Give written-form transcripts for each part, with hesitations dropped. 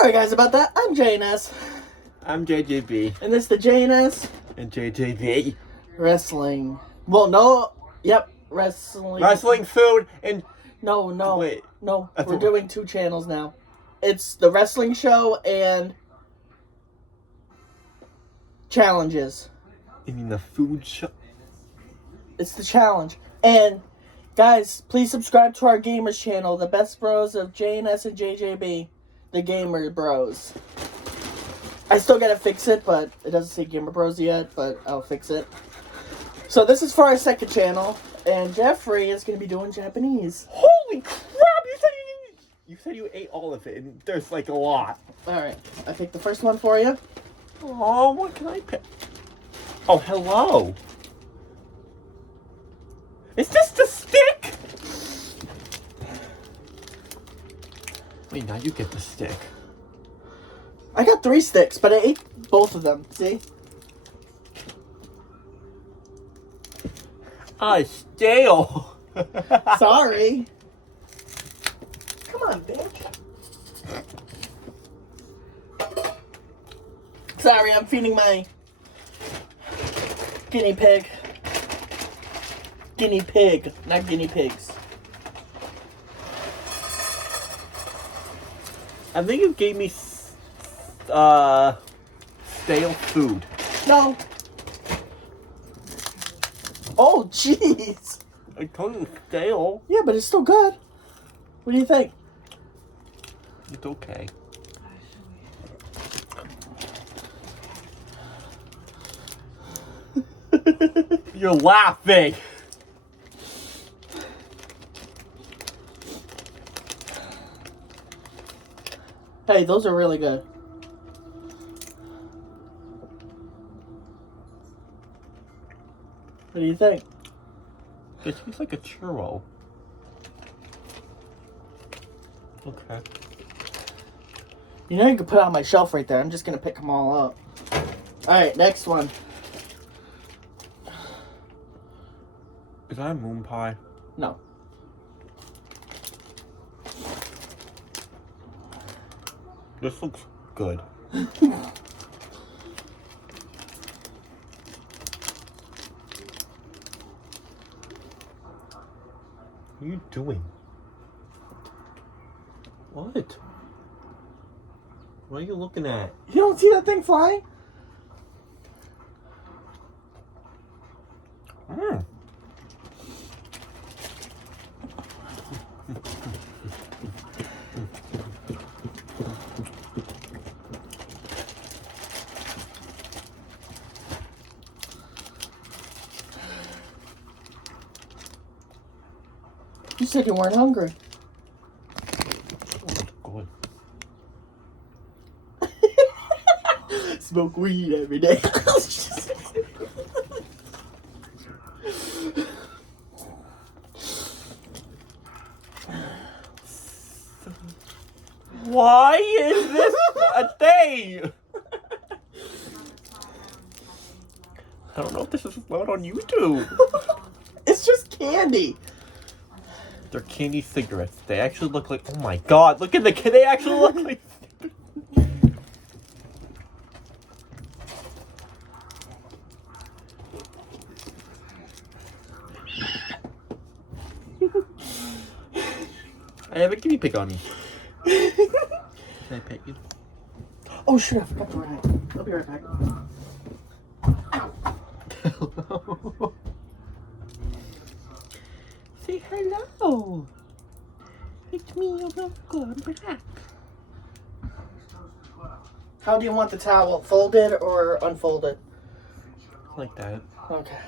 Sorry guys about that. I'm JNS. I'm JJB. And this is the JNS And JJB. Wrestling. Well, no. Yep. Wrestling. Wrestling, food, and... No. Wait. No. We're doing 2 channels now. It's the wrestling show and... challenges. You mean the food show? It's the challenge. And... guys, please subscribe to our gamers channel. The best bros of JNS and JJB. The Gamer Bros. I still gotta fix it, but it doesn't say Gamer Bros yet, but I'll fix it. So this is for our second channel, and Jeffrey is gonna be doing Japanese. Holy crap! You said you ate all of it, and there's like a lot. Alright, I picked the first one for you. Oh, what can I pick? Oh, hello. Is this the stick? Wait, now you get the stick. I got 3 sticks, but I ate both of them. See? Stale. Sorry. Come on, bitch. Sorry, I'm feeding my guinea pig. Guinea pig, not guinea pigs. I think you gave me stale food. No. Oh, jeez. I told you stale. Yeah, but it's still good. What do you think? It's okay. You're laughing. Hey, those are really good. What do you think? It tastes like a churro. Okay. You know you can put it on my shelf right there. I'm just going to pick them all up. Alright, next one. Is that a moon pie? No. This looks good. What are you doing? What? What are you looking at? You don't see that thing flying? Mm. You said you weren't hungry. Good. Smoke weed every day. Why is this a thing? I don't know if this is allowed on YouTube. It's just candy. They're candy cigarettes. They actually look like... oh my god, look at the... they actually look like... I have a guinea pig on me. Can I pet you? Oh shoot, I forgot to run it. I'll be right back. Say hello. It's me, welcome back. How do you want the towel? Folded or unfolded? Like that. Okay.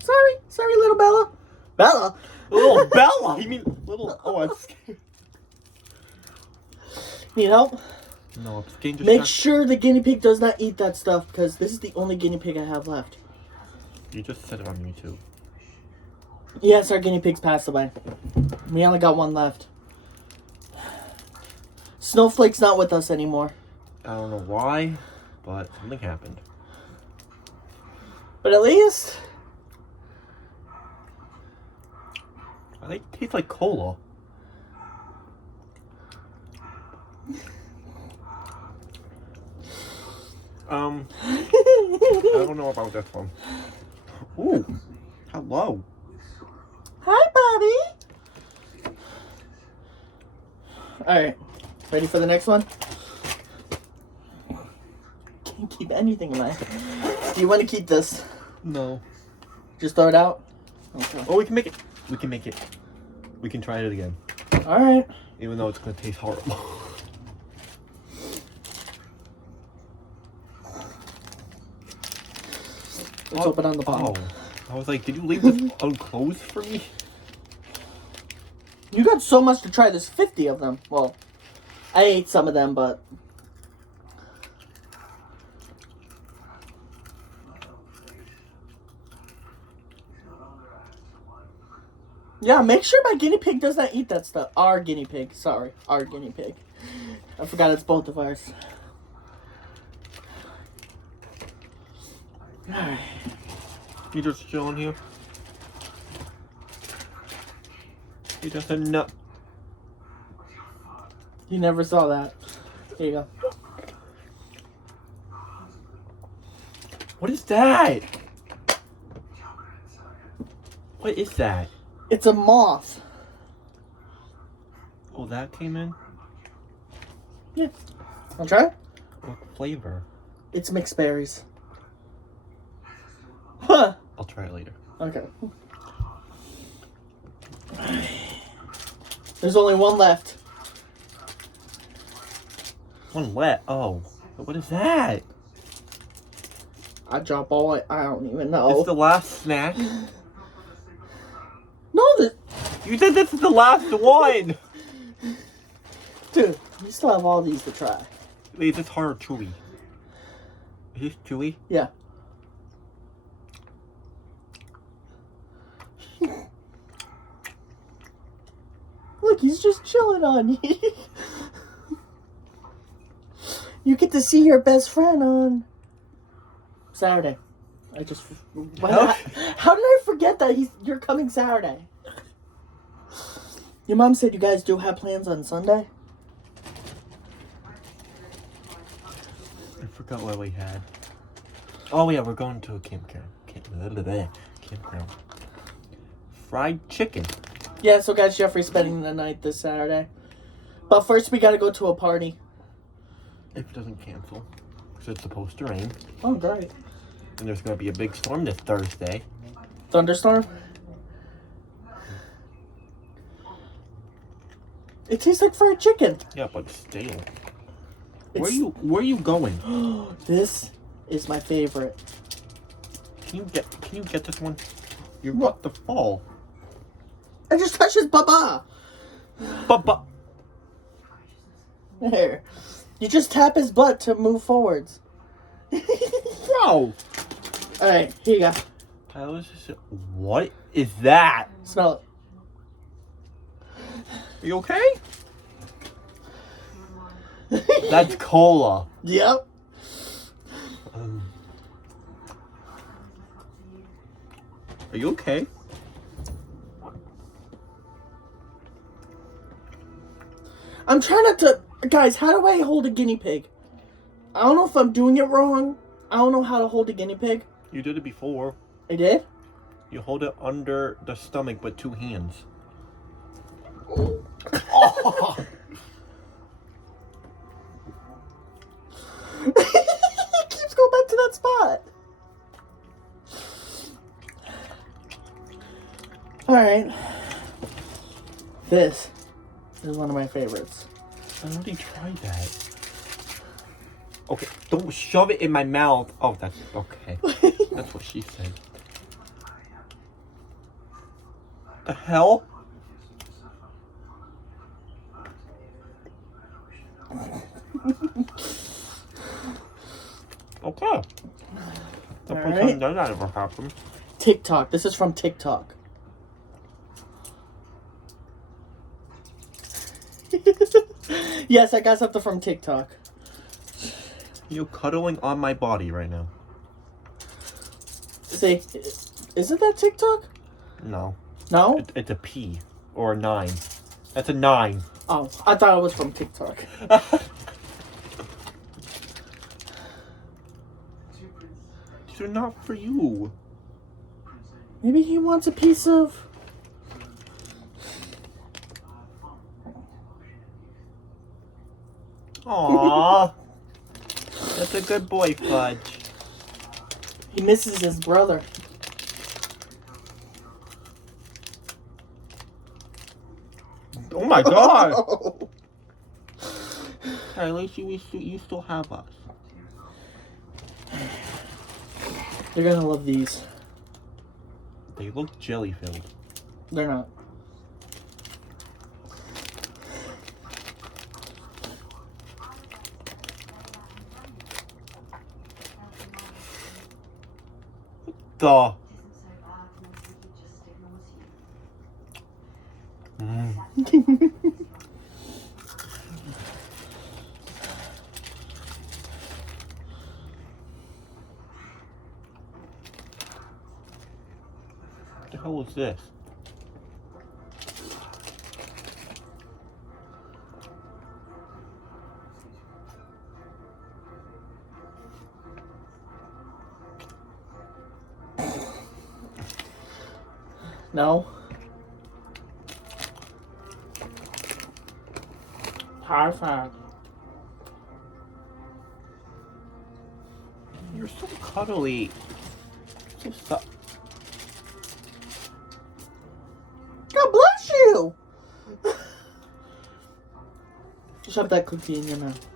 Sorry, little Bella. Bella? Little Bella? You mean little... oh, I'm scared. Need help? No, I'm scared. Make sure the guinea pig does not eat that stuff, because this is the only guinea pig I have left. You just said it on YouTube. Yes, our guinea pigs passed away. We only got one left. Snowflake's not with us anymore. I don't know why, but something happened. But at least... I think it tastes like cola. I don't know about this one. Ooh, hello. Hi, buddy. All right, ready for the next one? Can't keep anything in my. Do you want to keep this? No. Just throw it out. Okay. Oh, we can make it. We can make it. We can try it again. All right. Even though it's gonna taste horrible. Let's open on the bottom. Oh, I was like, did you leave this unclosed for me? You got so much to try. There's 50 of them. Well, I ate some of them, but. Yeah, make sure my guinea pig does not eat that stuff. Our guinea pig. Sorry. Our guinea pig. I forgot it's both of ours. Alright. You just chilling here? You just a nut. You never saw that. Here you go. What is that? What is that? It's a moth. Oh, that came in? Yeah. Wanna try it? What flavor? It's mixed berries. Huh. I'll try it later. Okay. There's only one left. One wet. Oh. What is that? I drop all it. I don't even know. It's the last snack? No, You said this is the last one! dude, we still have all these to try. Wait, is this hard or chewy? Is this chewy? Yeah. Look, he's just chilling on you. You get to see your best friend on Saturday. How did I forget that you're coming Saturday? Your mom said you guys do have plans on Sunday? I forgot what we had. Oh yeah, we're going to a campground. Campground. Fried chicken. Yeah, so guys, Jeffrey's spending the night this Saturday. But first we gotta go to a party. If it doesn't cancel. Because it's supposed to rain. Oh, great. And there's going to be a big storm this Thursday. Thunderstorm? It tastes like fried chicken. Yeah, but stale. Where are you going? This is my favorite. Can you get this one? You're about to fall. I just touched his baba. But There. You just tap his butt to move forwards. bro. Alright, here you go. What is that? Smell Are you okay? That's cola. Yep. Are you okay? I'm trying not to... Guys, how do I hold a guinea pig? I don't know if I'm doing it wrong. I don't know how to hold a guinea pig. You did it before. I did? You hold it under the stomach with 2 hands. Oh. It keeps going back to that spot. Alright. This is one of my favorites. I already tried that. Okay, don't shove it in my mouth. Oh, that's okay. That's what she said. The hell? Okay. I'll pretend that never happened. TikTok. This is from TikTok. Yes, I got something from TikTok. You're cuddling on my body right now. See, isn't that TikTok? No. No? It's a P or a 9. That's a 9. Oh, I thought it was from TikTok. These are not for you. Maybe he wants a piece of... Aww. That's a good boy, Fudge. He misses his brother. Oh my god! At least you still have us. You're gonna love these. They look jelly filled. They're not. The. What the hell was this? No. Perfect. You're so cuddly. So God bless you! Shove that cookie in your mouth.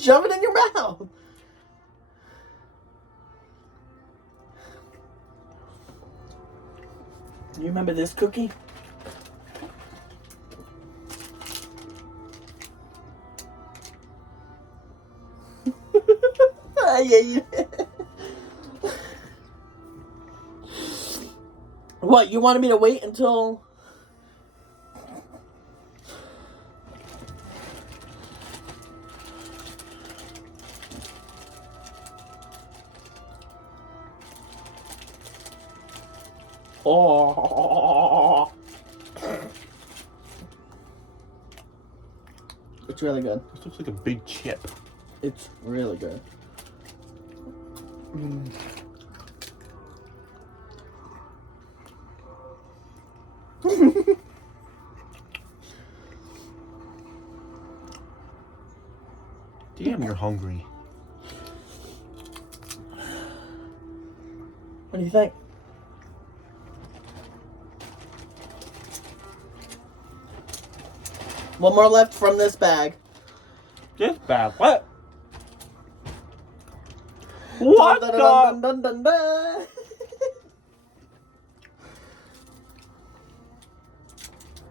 Shove it in your mouth! You remember this cookie? Yeah. What, you wanted me to wait until... Oh, it's really good. this looks like a big chip. It's really good. Damn, you're hungry. What do you think? One more left from this bag. This bad. What? What Dun, the? dun, dun, dun, dun, dun.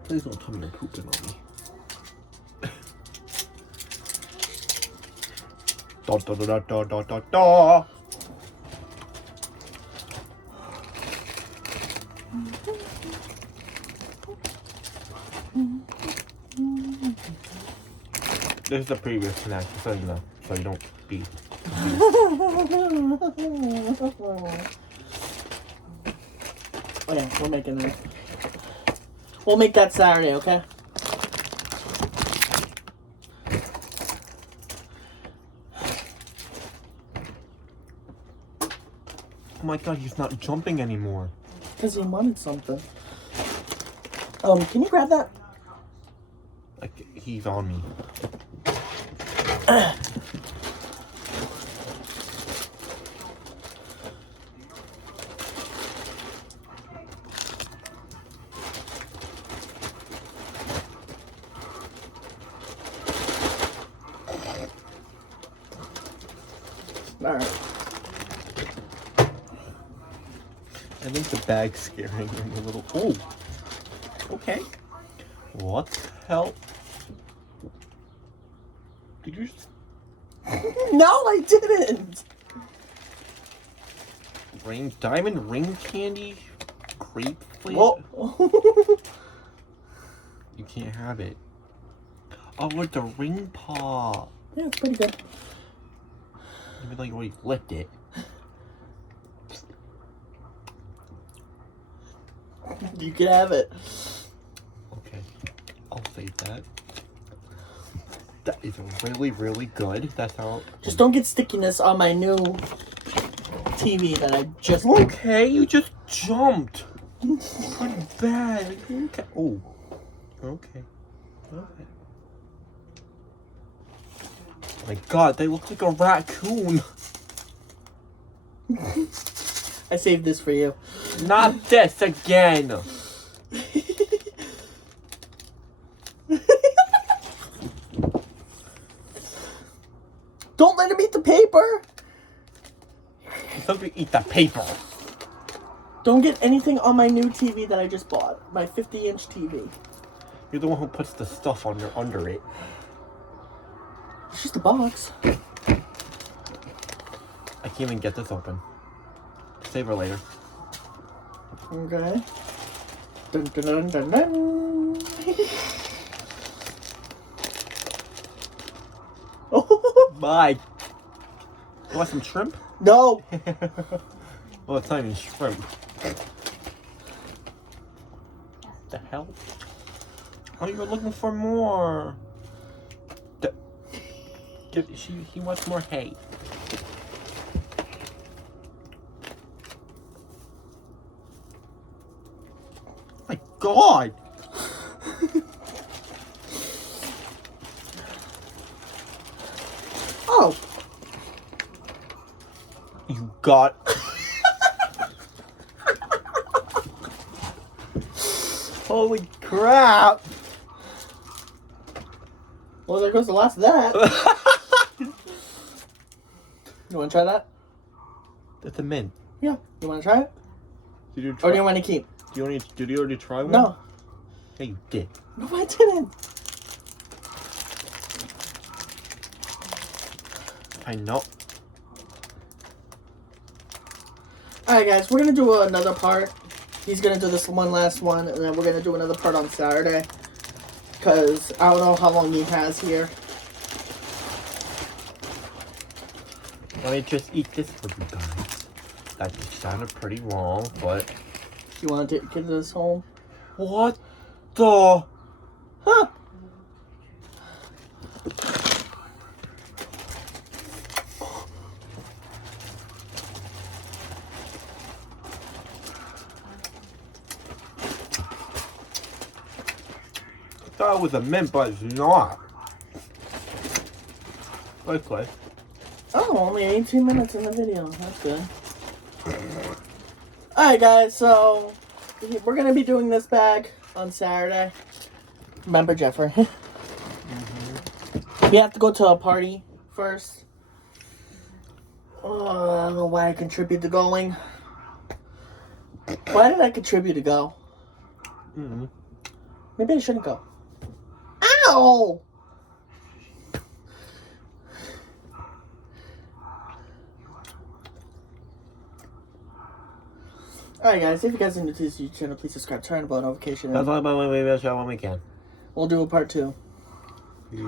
Please don't tell me you're pooping on me. Da da da da da da da. This is the previous snack, so you know, so you don't be. Oh yeah, we're making that. We'll make that Saturday, okay? Oh my god, he's not jumping anymore. Because he wanted something. Can you grab that? Like, he's on me. Alright. I think the bag's scaring him a little. Oh! Okay. What the hell? Did you just... No, I didn't! Diamond ring candy? Grape flavor? Whoa. You can't have it. Oh, with the ring pop. Yeah, it's pretty good. Even though you already licked it. You can have it. Okay, I'll save that. That is really, really good. That's how... Just don't get stickiness on my new TV that I just... Okay, you just jumped. Pretty bad. Okay. Oh. Okay. Okay. My God, they look like a raccoon. I saved this for you. Not this again. Don't let him eat the paper. Somebody eat that paper. Don't get anything on my new TV that I just bought. My 50-inch TV. You're the one who puts the stuff on your under it. It's just a box. I can't even get this open. Save her later. Okay. Dun, dun, dun, dun, dun. Oh. Bye. You want some shrimp? No. Well, it's not even shrimp. The hell? Oh, you were looking for more. He wants more hay. My God! Oh. You got... Holy crap! Well, there goes the last of that. You want to try that? That's a mint. Yeah. You want to try it? Did you Or do you want to keep? Did you already try one? No. Hey, you did. No, I didn't. I know. Alright, guys. We're going to do another part. He's going to do this one last one. And then we're going to do another part on Saturday. Because I don't know how long he has here. Let me just eat this for you guys. That just sounded pretty wrong, but... You want to get this home? What the... Huh. I thought it was a mint, but it's not. Okay. Oh, only 18 minutes in the video. That's good. Alright, guys, so we're going to be doing this bag on Saturday. Remember, Jeffrey. We have to go to a party first. Oh, I don't know why I contribute to going. Why did I contribute to go? Maybe I shouldn't go. Ow! Alright, guys, if you guys are new to this YouTube channel, please subscribe, turn on the bell notification. That's all about my video show when we can. We'll do a part 2. Peace.